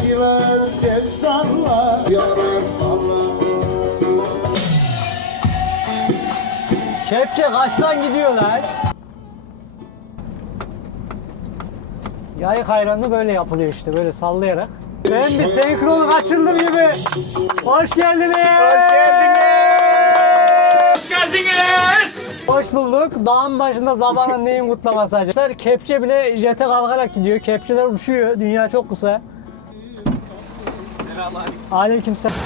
dediler sen salla yara salla Kepçe kaçtan gidiyor lan? Yayık ayranı böyle yapılıyor işte böyle sallayarak. Ben bir senkronu kaçırdım gibi. Hoş geldiniz. Hoş geldiniz. Hoş geldiniz. Hoş bulduk. Dağın başında zamanın neyin kutlaması arkadaşlar. Kepçe bile jete kalkarak gidiyor. Kepçeler uçuyor. Dünya çok kısa. Aleykümselam.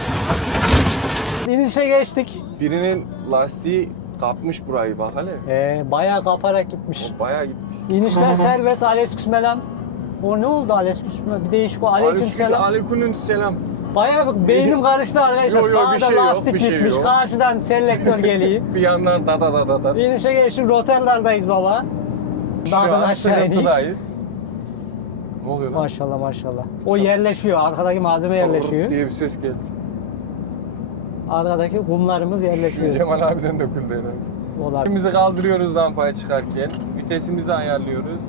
İnişe geçtik. Birinin lastiği kapmış burayı bak hele. Ee, bayağı kaparak gitmiş. Bayağı gitmiş. İnişler serbest. Aleykümselam. O ne oldu aleykümselam? Bir değişik o. Aleykümselam. Aleyküm selam. Bayağı bak beynim karıştı arkadaşlar. Yo, yo, Sağda şey lastik şey gitmiş. yok. Karşıdan selektör geliyor. Bir yandan da da da da da. İnişe geçtik. Roterlardayız baba. Şu Dağdan an aşağı indik. Ne oluyor lan? Maşallah maşallah. O yerleşiyor. Arkadaki malzeme yerleşiyor. diye bir ses geldi. Arkadaki kumlarımız yerleşiyor. Cemal abiden döküldü herhalde. Olabilir. Elimizi kaldırıyoruz rampaya çıkarken. Vitesimizi ayarlıyoruz.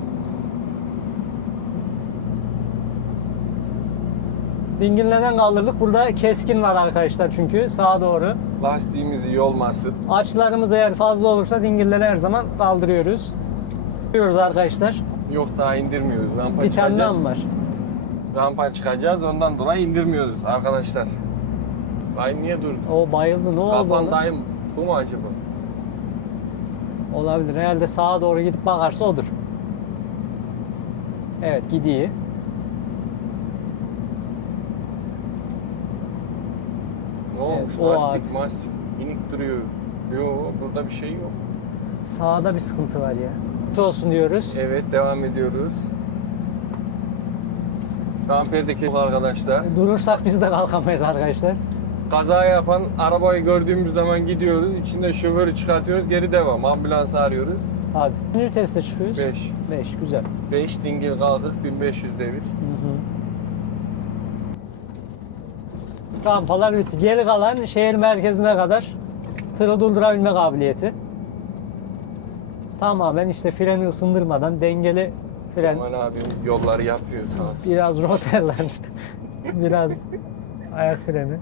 Dinginlenen kaldırdık. Burada keskin var arkadaşlar çünkü sağa doğru. Lastiğimiz yolmasın. Açılarımız eğer fazla olursa dingilleri her zaman kaldırıyoruz. Diyoruz arkadaşlar. Yok daha indirmiyoruz. Rampa Bir tane çıkacağız. daha var? Rampa çıkacağız ondan dolayı indirmiyoruz arkadaşlar. Dayım niye durdu? O bayıldı. Ne oldu? Kapan ona? dayım bu mu acaba? Olabilir. Herhalde sağa doğru gidip bakarsa odur. Evet gidiyor. Ne olmuş? o lastik abi. mastik inik duruyor. Yok burada bir şey yok. Sağda bir sıkıntı var ya. Kötü olsun diyoruz. Evet devam ediyoruz. Damper'deki arkadaşlar. Durursak biz de kalkamayız arkadaşlar. Kaza yapan arabayı gördüğümüz zaman gidiyoruz. İçinde şoförü çıkartıyoruz. Geri devam. Ambulansı arıyoruz. Tabii. Ünlü teste çıkıyoruz. 5. 5 güzel. 5 dingil kalkık 1500 devir. Hı hı. Rampalar bitti. Geri kalan şehir merkezine kadar tırı durdurabilme kabiliyeti. Tamamen işte freni ısındırmadan dengeli fren. Cemal abi yolları yapıyor sağ olsun. Biraz roterler. biraz ayak freni.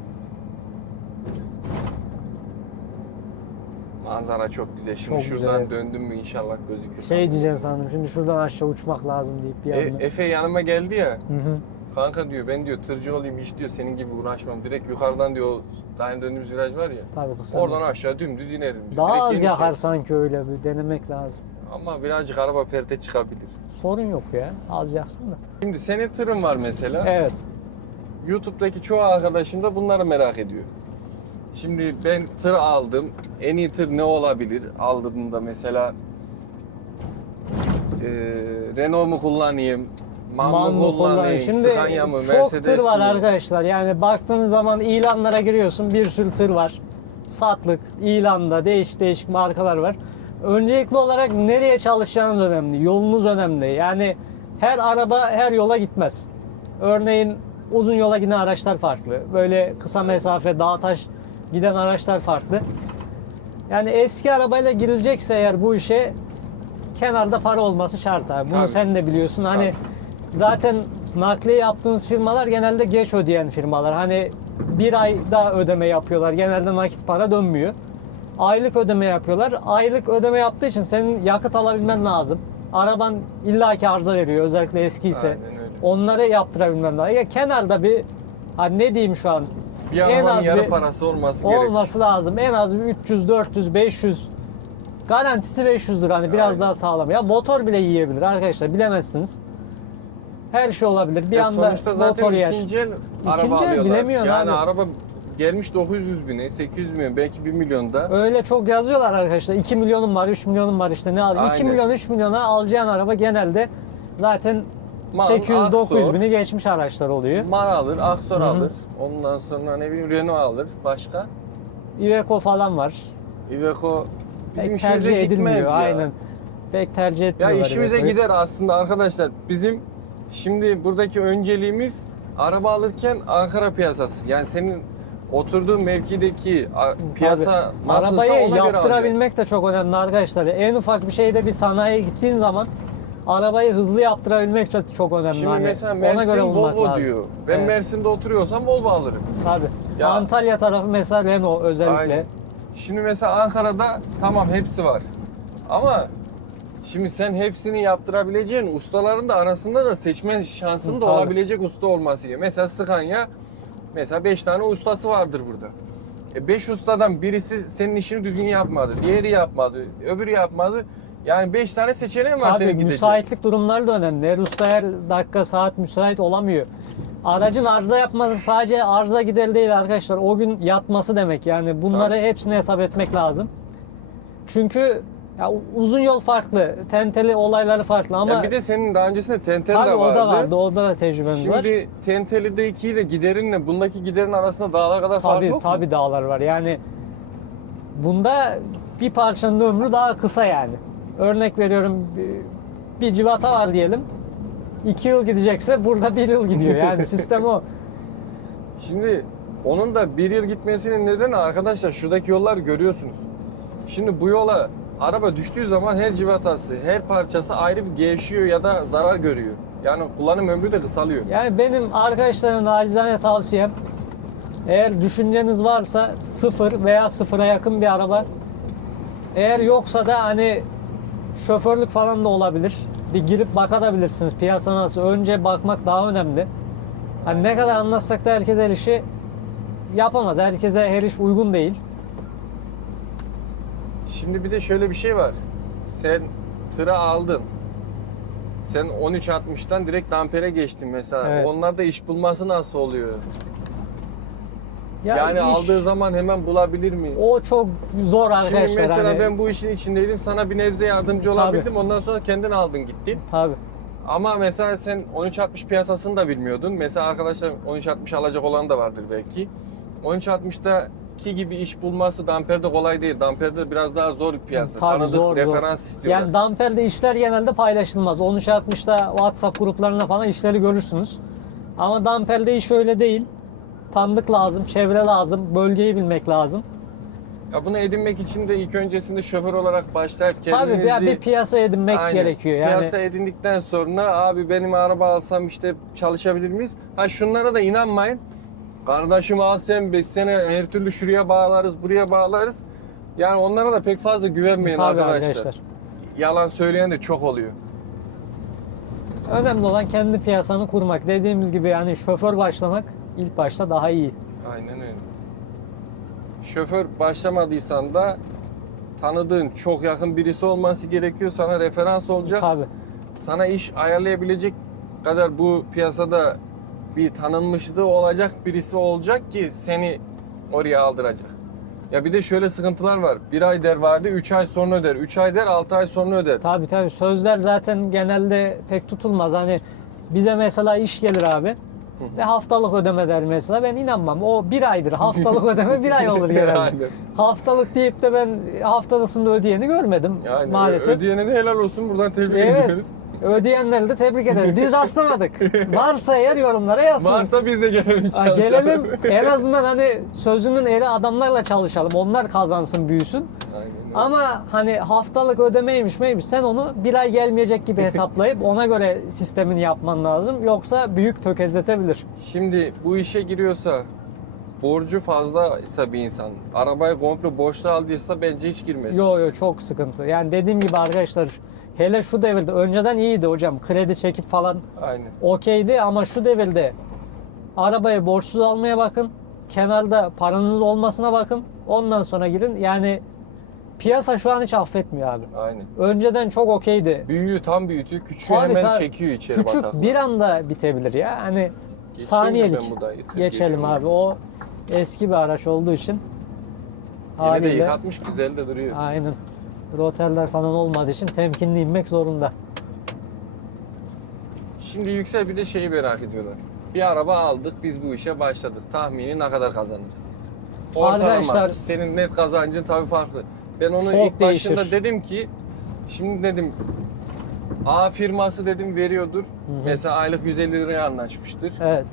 Manzara çok güzel. Şimdi Çok şuradan güzel. döndüm mü inşallah gözükür. Şey diyeceğim sandım. Şimdi şuradan aşağı uçmak lazım deyip bir anda. E, Efe yanıma geldi ya. Hı hı. Kanka diyor ben diyor tırcı olayım hiç diyor senin gibi uğraşmam. Direkt yukarıdan diyor o daha döndüğümüz viraj var ya. Tabii kısa. Oradan mesafe. aşağı dümdüz inerim. diyor. Daha Direkt az yakar kes. sanki öyle bir denemek lazım. Ama birazcık araba perte çıkabilir. Sorun yok ya. Az yaksın da. Şimdi senin tırın var mesela. Evet. YouTube'daki çoğu arkadaşım da bunları merak ediyor. Şimdi ben tır aldım. En iyi tır ne olabilir? Aldığımda mesela e, Renault mu kullanayım? Man, Man mı mı kullanayım? kullanayım? Şimdi Scania mı? çok Mercedes tır var mi? arkadaşlar. Yani baktığınız zaman ilanlara giriyorsun bir sürü tır var. Satlık, ilanda değişik değişik markalar var. Öncelikli olarak nereye çalışacağınız önemli. Yolunuz önemli. Yani her araba her yola gitmez. Örneğin uzun yola giden araçlar farklı. Böyle kısa mesafe dağ taş giden araçlar farklı. Yani eski arabayla girilecekse eğer bu işe kenarda para olması şart abi. Bunu Tabii. sen de biliyorsun. Hani Tabii. Zaten nakliye yaptığınız firmalar genelde geç ödeyen firmalar. Hani bir ayda ödeme yapıyorlar. Genelde nakit para dönmüyor. Aylık ödeme yapıyorlar. Aylık ödeme yaptığı için senin yakıt alabilmen lazım. Araban illaki arıza veriyor özellikle eskiyse. Onları yaptırabilmen lazım. Ya kenarda bir hani ne diyeyim şu an? Bir arabanın yarı parası olması gerekiyor. olması lazım. En az bir 300, 400, 500 garantisi 500 lira hani biraz Aynen. daha sağlam. Ya motor bile yiyebilir arkadaşlar bilemezsiniz. Her şey olabilir. Bir Ya anda sonuçta zaten motor yer. ikinci el araba İkinci el alıyorlar. bilemiyorsun yani abi. araba gelmiş 900 bine, 800 bin, belki 1 milyonda. Öyle çok yazıyorlar arkadaşlar. 2 milyonum var, 3 milyonum var işte ne alayım. 2 Aynen. milyon, 3 milyona alacağın araba genelde zaten Man, 800, 900 Aksor. bini geçmiş araçlar oluyor. Mar alır, Aksor hı. alır. Ondan sonra ne bileyim Renault alır. Başka? Iveco falan var. Iveco bizim Pek işimize tercih gitmez edilmiyor. ya. Aynen. Pek tercih Ya etmiyorlar. işimize Iveco'yu. gider aslında arkadaşlar. Bizim şimdi buradaki önceliğimiz araba alırken Ankara piyasası. Yani senin oturduğun mevkideki a- piyasa Tabii. nasılsa Arabayı ona göre alacaksın. yaptırabilmek de çok önemli arkadaşlar. En ufak bir şeyde bir sanayiye gittiğin zaman arabayı hızlı yaptırabilmek için çok önemli. Şimdi Hani mesela ona Mersin göre bulmak Volvo lazım. diyor. Ben Evet. Mersin'de oturuyorsam Volvo alırım. Tabii. Ya- Antalya tarafı mesela Renault özellikle. Aynen. Şimdi mesela Ankara'da tamam hepsi var. Ama şimdi sen hepsini yaptırabileceğin ustaların da arasında da seçme şansın da Tabii. olabilecek usta olması gerekiyor. Mesela Scania mesela 5 tane ustası vardır burada. 5 ustadan birisi senin işini düzgün yapmadı. Diğeri yapmadı. Öbürü yapmadı. Yani 5 tane seçeneğin var Tabii senin gidecek. müsaitlik durumları da önemli. Her usta her dakika saat müsait olamıyor. Aracın arıza yapması sadece arıza gideri değil arkadaşlar. O gün yatması demek. Yani bunları Tabii. hepsini hesap etmek lazım. Çünkü ya uzun yol farklı. Tenteli olayları farklı ama Ya bir de senin daha öncesinde Tentel tabii de o vardı. da vardı. Orada da tecrübemiz var. Şimdi Tenteli'dekiyle giderinle bundaki giderin arasında dağlar kadar fark Tabii yok mu? tabii dağlar var. Yani bunda bir parçanın ömrü daha kısa yani. Örnek veriyorum bir- bir civata var diyelim. 2 yıl gidecekse burada bir yıl gidiyor. Yani sistem o. Şimdi onun da bir yıl gitmesinin nedeni arkadaşlar şuradaki yolları görüyorsunuz. Şimdi bu yola araba düştüğü zaman her civatası, her parçası ayrı bir gevşiyor ya da zarar görüyor. Yani kullanım ömrü de kısalıyor. Yani benim arkadaşlara nacizane tavsiyem eğer düşünceniz varsa sıfır veya sıfıra yakın bir araba eğer yoksa da hani şoförlük falan da olabilir. Bir girip bakabilirsiniz piyasa nasıl. Önce bakmak daha önemli. Hani ne kadar anlatsak da herkes her işi yapamaz. Herkese her iş uygun değil. Şimdi bir de şöyle bir şey var. Sen tıra aldın. Sen 13.60'tan direkt dampere geçtin mesela. Evet. Onlarda iş bulması nasıl oluyor? Ya yani iş- aldığı zaman hemen bulabilir mi? o çok zor arkadaşlar. Şimdi mesela hani. ben bu işin içindeydim. Sana bir nebze yardımcı olabildim. Ondan sonra kendin aldın gittin. Tabii. Ama mesela sen 13.60 piyasasını da bilmiyordun. Mesela arkadaşlar 13.60 alacak olan da vardır belki. 13.60'daki gibi iş bulması damperde kolay değil. Damperde biraz daha zor bir piyasa. Tabii Tanıdık zor, zor. referans istiyorlar. Yani Damper'de işler genelde paylaşılmaz. 13.60'da WhatsApp gruplarında falan işleri görürsünüz. Ama Damper'de iş öyle değil. Tanıdık lazım, çevre lazım, bölgeyi bilmek lazım. Ya bunu edinmek için de ilk öncesinde şoför olarak başlar Tabii kendinizi... bir, bir piyasa edinmek Aynen. gerekiyor. Yani Piyasa edindikten sonra abi benim araba alsam işte çalışabilir miyiz? Ha şunlara da inanmayın. Kardeşim al sen 5 sene her türlü şuraya bağlarız, buraya bağlarız. Yani onlara da pek fazla güvenmeyin Tabii arkadaşlar. arkadaşlar. Yalan söyleyen de çok oluyor. Önemli olan kendi piyasanı kurmak. Dediğimiz gibi yani şoför başlamak ilk başta daha iyi. Aynen öyle. Şoför başlamadıysan da tanıdığın çok yakın birisi olması gerekiyor. Sana referans olacak. Tabii. Sana iş ayarlayabilecek kadar bu piyasada bir tanınmışlığı olacak birisi olacak ki seni oraya aldıracak. Ya bir de şöyle sıkıntılar var. Bir ay der vardı, 3 ay sonra öder. 3 ay der, 6 ay sonra öder. Tabii tabii sözler zaten genelde pek tutulmaz. Hani bize mesela iş gelir abi. Ve haftalık ödeme der mesela. Ben inanmam. O bir aydır. Haftalık ödeme bir ay olur genelde. Haftalık deyip de ben haftalısında ödeyeni görmedim Yani maalesef. ödeyene de helal olsun buradan tebrik Evet. ediyoruz. Ödeyenleri de tebrik ederiz. Biz rastlamadık. Varsa eğer yorumlara yazsın. Varsa biz de gelelim Ha, çalışalım. gelelim en azından hani sözünün eri adamlarla çalışalım. Onlar kazansın, büyüsün. Aynen öyle. Ama hani haftalık ödemeymiş meymiş sen onu bir ay gelmeyecek gibi hesaplayıp ona göre sistemini yapman lazım. Yoksa büyük tökezletebilir. Şimdi bu işe giriyorsa borcu fazlaysa bir insan, arabayı komple borçlu aldıysa bence hiç girmez. Yo yo çok sıkıntı. Yani dediğim gibi arkadaşlar hele şu devirde önceden iyiydi hocam. Kredi çekip falan Aynen. okeydi ama şu devirde arabayı borçsuz almaya bakın. Kenarda paranız olmasına bakın. Ondan sonra girin. Yani piyasa şu an hiç affetmiyor abi. Aynen. Önceden çok okeydi. Büyüğü tam büyütüyor, küçüğü Tabii, hemen çekiyor içeri Küçük bataklığa. bir anda bitebilir ya. Hani Geçeyim saniyelik. mi ben bu? Tebrik Geçelim ediyorum. abi. O eski bir araç olduğu için Yine de haliyle yıkatmış, güzel de duruyor. aynen roteller falan olmadığı için temkinli inmek zorunda. Şimdi Yüksel bir de şeyi merak ediyorlar. Bir araba aldık, biz bu işe başladık. Tahmini ne kadar kazanırız? Ortalama. Arkadaşlar- Senin net kazancın tabii farklı. Ben onu Çok ilk değişir. başında dedim ki, şimdi dedim A firması dedim veriyordur. Mesela aylık 150 liraya anlaşmıştır. Evet.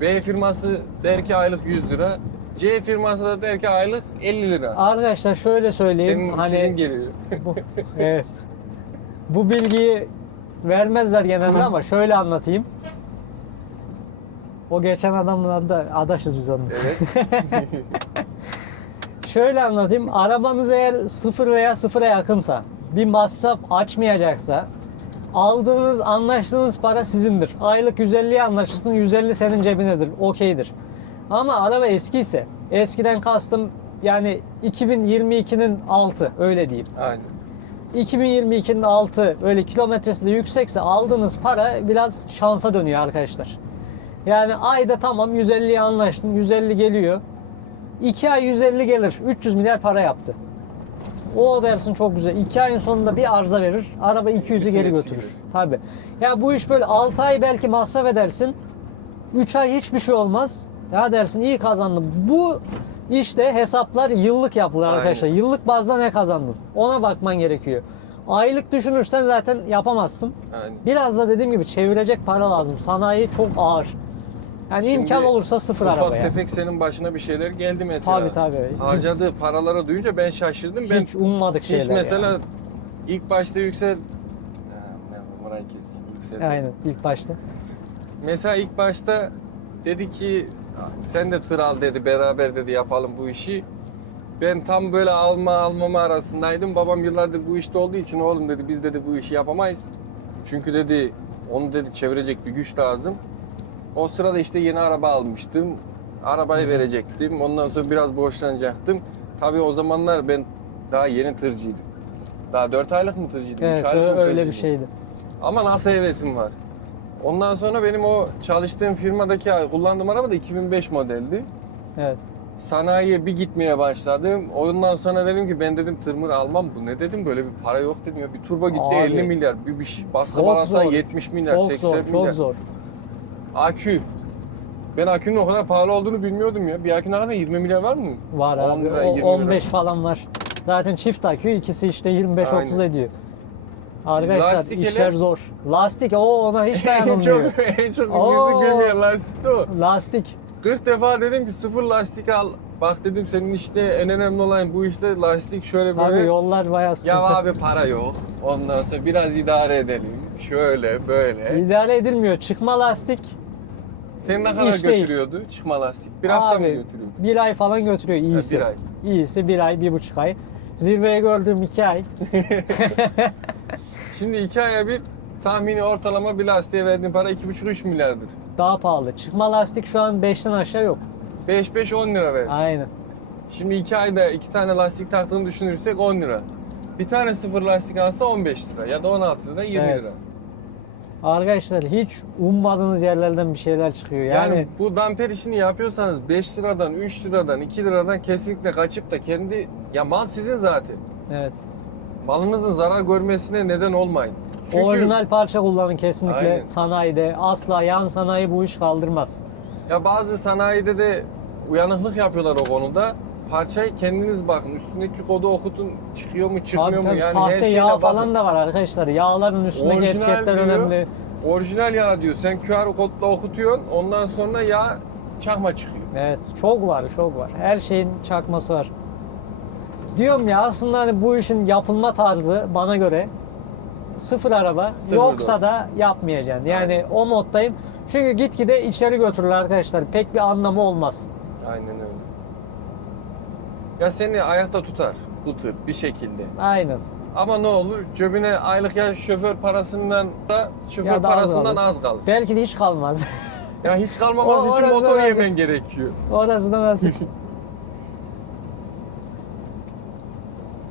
B firması der ki aylık 100 lira. C firması da der ki aylık 50 lira. Arkadaşlar şöyle söyleyeyim. Senin hani ikizin geliyor. bu, evet. Bu bilgiyi vermezler genelde ama şöyle anlatayım. O geçen adamın adı da adaşız biz onun. Evet. Şöyle anlatayım. Arabanız eğer sıfır veya sıfıra yakınsa, bir masraf açmayacaksa, aldığınız, anlaştığınız para sizindir. Aylık 150'ye anlaşırsın, 150 senin cebindedir. Okeydir. Ama araba eskiyse, eskiden kastım yani 2022'nin altı öyle diyeyim. Aynen. 2022'nin altı böyle kilometresi de yüksekse aldığınız para biraz şansa dönüyor arkadaşlar. Yani ayda tamam 150'ye anlaştın 150 geliyor. 2 ay 150 gelir 300 milyar para yaptı. O dersin çok güzel. 2 ayın sonunda bir arıza verir. Araba 200'ü Bütün geri götürür. Tabi. Ya bu iş böyle 6 ay belki masraf edersin. 3 ay hiçbir şey olmaz. Ya dersin iyi kazandım. Bu işte hesaplar yıllık yapılır Aynen. arkadaşlar. Yıllık bazda ne kazandın? Ona bakman gerekiyor. Aylık düşünürsen zaten yapamazsın. Aynen. Biraz da dediğim gibi çevirecek para lazım. Sanayi çok ağır. Yani Şimdi imkan olursa sıfır Ufak araba yani. tefek senin başına bir şeyler geldi mesela. Tabii, tabii. Harcadığı paraları duyunca ben şaşırdım. Ben Hiç ummadık şeyler hiç mesela yani. ilk başta yüksel... Numarayı kes. Yüksel. Aynen ilk başta. Mesela ilk başta dedi ki sen de tır al dedi beraber dedi yapalım bu işi. Ben tam böyle alma almama arasındaydım. Babam yıllardır bu işte olduğu için oğlum dedi biz dedi bu işi yapamayız. Çünkü dedi onu dedi çevirecek bir güç lazım. O sırada işte yeni araba almıştım. Arabayı verecektim. Ondan sonra biraz borçlanacaktım. Tabii o zamanlar ben daha yeni tırcıydım. Daha 4 aylık mı tırcıydım? Evet aylık mı öyle bir tırcıydım? şeydi. Ama nasıl hevesim var. Ondan sonra benim o çalıştığım firmadaki kullandığım araba da 2005 modeldi. Evet. Sanayiye bir gitmeye başladım. Ondan sonra dedim ki ben dedim tırmır almam. Bu ne dedim böyle bir para yok dedim ya. Bir turbo gitti Abi. 50 milyar. Bir, bir şey- baskı balansa zor. 70 milyar, Çok 80 zor, milyar. çok zor. Akü. Ben akünün o kadar pahalı olduğunu bilmiyordum ya. Bir akü ne kadar 20 milyar var mı? Var 10 abi. lira, O- 20 lira. 15 falan var. Zaten çift akü ikisi işte 25-30 Aynen. ediyor. Arkadaşlar Lastik işler zor. Lastik o ona hiç en dayanılmıyor. çok, en çok Oo. gülmeyen lastik de o. Lastik. 40 defa dedim ki sıfır lastik al. Bak dedim senin işte en önemli olan bu işte lastik şöyle böyle. Tabii yollar bayağı sıkıntı. Ya abi para yok. Ondan sonra biraz idare edelim. Şöyle böyle. İdare edilmiyor. Çıkma lastik Sen ne kadar İş değil. götürüyordu çıkma lastik? Bir hafta mı abi götürüyordu? bir ay falan götürüyor iyisi. bir ay. İyisi bir ay, bir buçuk ay. Zirveye gördüğüm iki ay. Şimdi iki aya bir tahmini ortalama bir lastiğe verdiğin para 2,5-3 milyardır. Daha pahalı. Çıkma lastik şu an 5'ten aşağı yok. 5-5-10 lira ver. Aynen. Şimdi iki ayda iki tane lastik taktığını düşünürsek 10 lira. Bir tane sıfır lastik alsa 15 lira ya da 16 lira 20 Evet. lira. Arkadaşlar hiç ummadığınız yerlerden bir şeyler çıkıyor. Yani, Yani, bu damper işini yapıyorsanız 5 liradan, 3 liradan, 2 liradan kesinlikle kaçıp da kendi ya mal sizin zaten. evet. Malınızın zarar görmesine neden olmayın. Çünkü Orijinal parça kullanın kesinlikle Aynen. sanayide. Asla yan sanayi bu iş kaldırmaz. ya bazı sanayide de uyanıklık yapıyorlar o konuda. Parçayı kendiniz bakın. Üstündeki kodu okutun. Çıkıyor mu, çıkmıyor Tabii mu? tabii Yani sahte her şeyine yağ bakın. falan da var arkadaşlar. Yağların üstündeki Orijinal etiketler diyor. önemli. Orijinal yağ diyor. Sen QR kodla okutuyorsun. Ondan sonra yağ çakma çıkıyor. Evet çok var çok var. Her şeyin çakması var. Diyorum ya aslında hani bu işin yapılma tarzı bana göre sıfır araba Sıfır yoksa dolar. da yapmayacaksın. Yani Aynen. o moddayım. Çünkü gitgide içeri götürür arkadaşlar. Pek bir anlamı olmaz. Aynen öyle. Ya seni ayakta tutar bu tır bir şekilde. Aynen. Ama ne olur cebine aylık ya şoför parasından da şoför Ya da az parasından kalır. az kalır. Belki de hiç kalmaz. Ya hiç kalmaması O- için motor yemen gerekiyor. Orası da nasıl?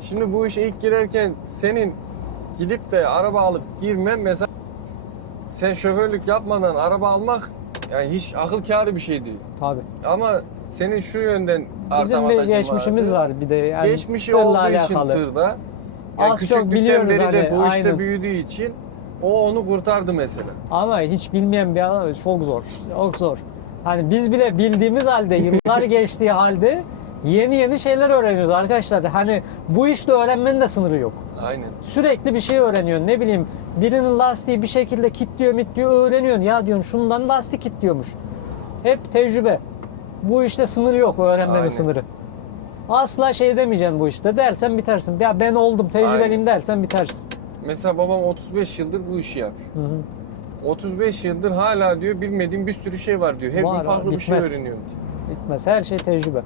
Şimdi bu işe ilk girerken senin gidip de araba alıp girmen mesela sen şoförlük yapmadan araba almak yani hiç akıl kârı bir şey değil. Tabii. Ama senin şu yönden Bizim bir geçmişimiz vardı. var bir de yani Geçmişi olduğu için alakalı. tırda. Az Yani çok küçüklükten biliyoruz beri de hani, bu işte aynen. büyüdüğü için o onu kurtardı mesela. Ama hiç bilmeyen bir adam çok zor. Çok zor. Hani biz bile bildiğimiz halde yıllar geçtiği halde yeni yeni şeyler öğreniyoruz arkadaşlar. Hani bu işte öğrenmenin de sınırı yok. Aynen. Sürekli bir şey öğreniyorsun. Ne bileyim birinin lastiği bir şekilde kilitliyor mitliyor öğreniyorsun. Ya diyorsun şundan lastik kilitliyormuş. Hep tecrübe. Bu işte sınır yok öğrenmenin Aynen. sınırı. Asla şey demeyeceksin bu işte. Dersen bitersin. Ya ben oldum tecrübeliyim Aynen. dersen bitersin. mesela babam 35 yıldır bu işi yapıyor. Hı hı. 35 yıldır hala diyor bilmediğim bir sürü şey var diyor. Her Var gün abi, farklı bir şey öğreniyorum. Bitmez. Her şey tecrübe.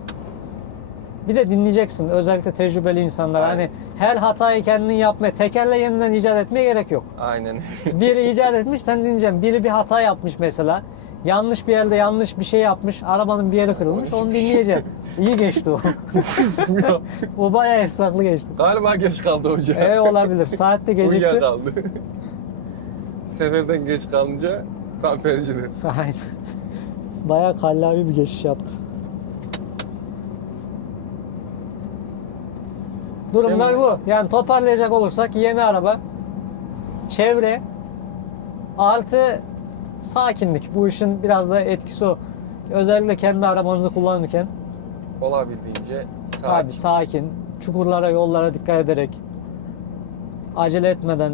Bir de dinleyeceksin. Özellikle tecrübeli insanlar. Aynen. Hani her hatayı kendin yapmaya, tekerle yeniden icat etmeye gerek yok. Aynen. Biri icat etmiş, sen dinleyeceksin. Biri bir hata yapmış mesela. Yanlış bir yerde yanlış bir şey yapmış. Arabanın bir yeri kırılmış. Onu dinleyeceksin. İyi geçti o. o bayağı esnaflı geçti. Galiba geç kaldı hoca. E olabilir. Saatte gecikti. Uyuyakaldı. Seferden geç kalınca tam pencere. Aynen. Bayağı kallavi bir geçiş yaptı. Durumlar bu. Yani toparlayacak olursak yeni araba, çevre, artı sakinlik. Bu işin biraz da etkisi o. Özellikle kendi arabanızı kullanırken Olabildiğince tabii sakin. sakin, çukurlara, yollara dikkat ederek, acele etmeden,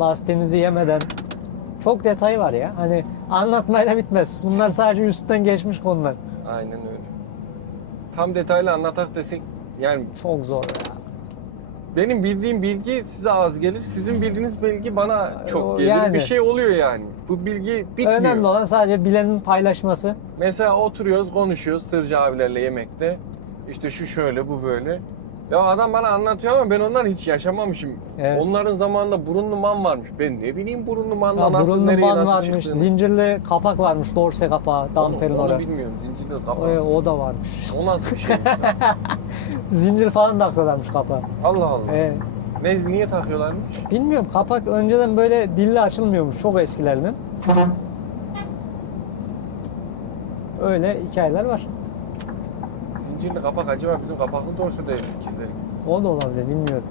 lastiğinizi yemeden. Çok detayı var ya. Hani anlatmayla bitmez. Bunlar sadece üstten geçmiş konular. Aynen öyle. Tam detaylı anlatak desek yani Çok zor ya. benim bildiğim bilgi size az gelir. Sizin bildiğiniz bilgi bana çok gelir. yani. Bir şey oluyor yani. Bu bilgi bitmiyor. Önemli olan sadece bilenin paylaşması. Mesela oturuyoruz, konuşuyoruz tırcı abilerle yemekte. İşte şu şöyle, bu böyle. Ya adam bana anlatıyor ama ben onları hiç yaşamamışım. Evet. Onların zamanında burunlu man varmış. Ben ne bileyim burunlu manla Ya nasıl, burunlu nereye ban nasıl varmış, çıktığını. zincirli kapak varmış, dorse kapağı, damperin onu, onu oraya. bilmiyorum. Zincirli O, kapağı. o da varmış. O nasıl bir şeymiş lan? Zincir falan takıyorlarmış kapağa. Allah Allah. Ee, Ne, niye takıyorlarmış? bilmiyorum kapak önceden böyle dille açılmıyormuş çok eskilerden. Öyle hikayeler var. Zincirli kapak acaba bizim kapaklı dorsu değil mi? O da olabilir bilmiyorum.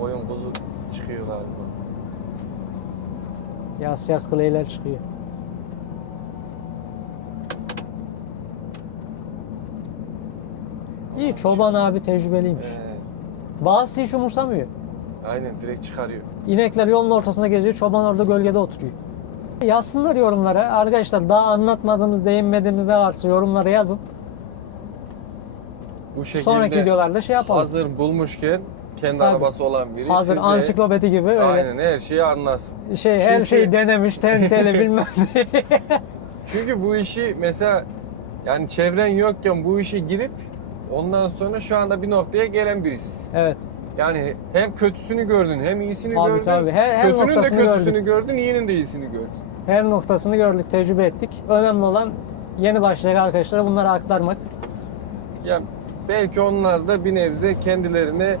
Koyun kuzu çıkıyor galiba. Yas yas kleyler çıkıyor. İyi çoban abi tecrübeliymiş. Ee, Bazısı hiç umursamıyor. aynen direkt çıkarıyor. İnekler yolun ortasına geziyor, çoban orada gölgede oturuyor. Yazsınlar yorumlara. Arkadaşlar daha anlatmadığımız, değinmediğimiz ne varsa yorumlara yazın. Bu şekilde Sonraki videolarda şey yapalım. Hazır, hazır bulmuşken kendi Tabii. arabası olan biri siz de- ansiklopedi gibi öyle. Aynen her şeyi anlasın. Şey her Çünkü- şeyi denemiş, tenteli bilmem ne. Çünkü bu işi mesela yani çevren yokken bu işe girip ondan sonra şu anda bir noktaya gelen birisi. evet. Yani hem kötüsünü gördün hem iyisini Tabii, gördün. tabii. Her- her Kötünün de noktasını kötüsünü gördün, iyinin de iyisini gördün. Her noktasını gördük, tecrübe ettik. Önemli olan yeni başlayan arkadaşlara bunları aktarmak. Ya belki onlar da bir nebze kendilerine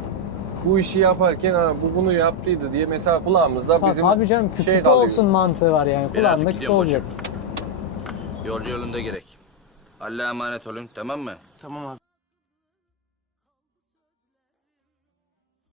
bu işi yaparken ha, bu bunu yaptıydı diye mesela kulağımızda Tabii, bizim tabii canım küçük şey kalıyor. olsun mantığı var yani. Kulağında gidiyorum olacak. Yolcu yolunda gerek. Allah'a emanet olun tamam mı? Tamam abi.